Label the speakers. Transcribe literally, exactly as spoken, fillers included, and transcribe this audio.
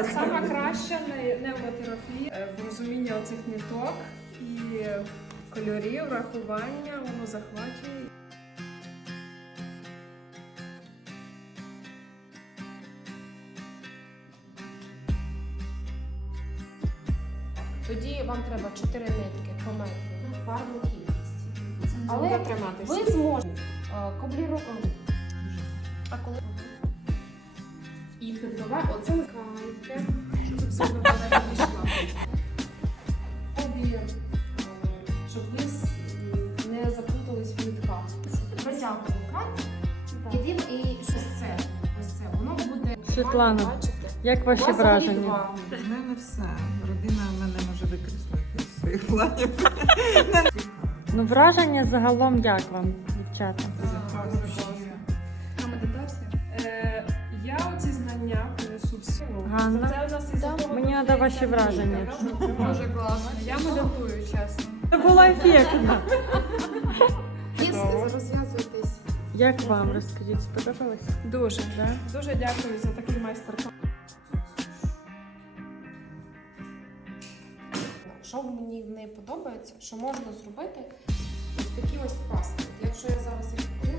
Speaker 1: Саме краще пневмотерапія в розумінні оцих ниток і кольорів, рахування, воно захвачує.
Speaker 2: Тоді вам треба чотири нитки по метру, парну кількість. Але
Speaker 1: триматися.
Speaker 2: ви зможете коблірувати. А коли і давай оце кайте,
Speaker 1: Щоб все не пішла.
Speaker 2: обір, щоб ви не заплутались в нитках. Витягуємо кайте, і дим, і ось це, ось це, воно буде.
Speaker 3: Світлана,
Speaker 2: бачите?
Speaker 3: як
Speaker 2: У
Speaker 3: ваші
Speaker 2: вас
Speaker 3: враження?
Speaker 2: два.
Speaker 4: В мене все. Родина мене може викреслити з своїх планів.
Speaker 3: Ну, враження загалом як вам, дівчата?
Speaker 1: А медитація? Е, я оці знання принесу всі.
Speaker 3: Ганна?
Speaker 1: Це у нас із того,
Speaker 3: Мені треба ваші враження.
Speaker 1: Це дуже класно. Я медитую, чесно.
Speaker 3: Це було ефектно.
Speaker 2: І розв'язуйтесь.
Speaker 3: Як вам, розкажіть, сподобалось?
Speaker 1: Дуже.
Speaker 3: Да?
Speaker 1: Дуже дякую за такий майстер-клас.
Speaker 2: Що мені в неї подобається, що можна зробити ось такі ось пасти. Якщо я зараз їх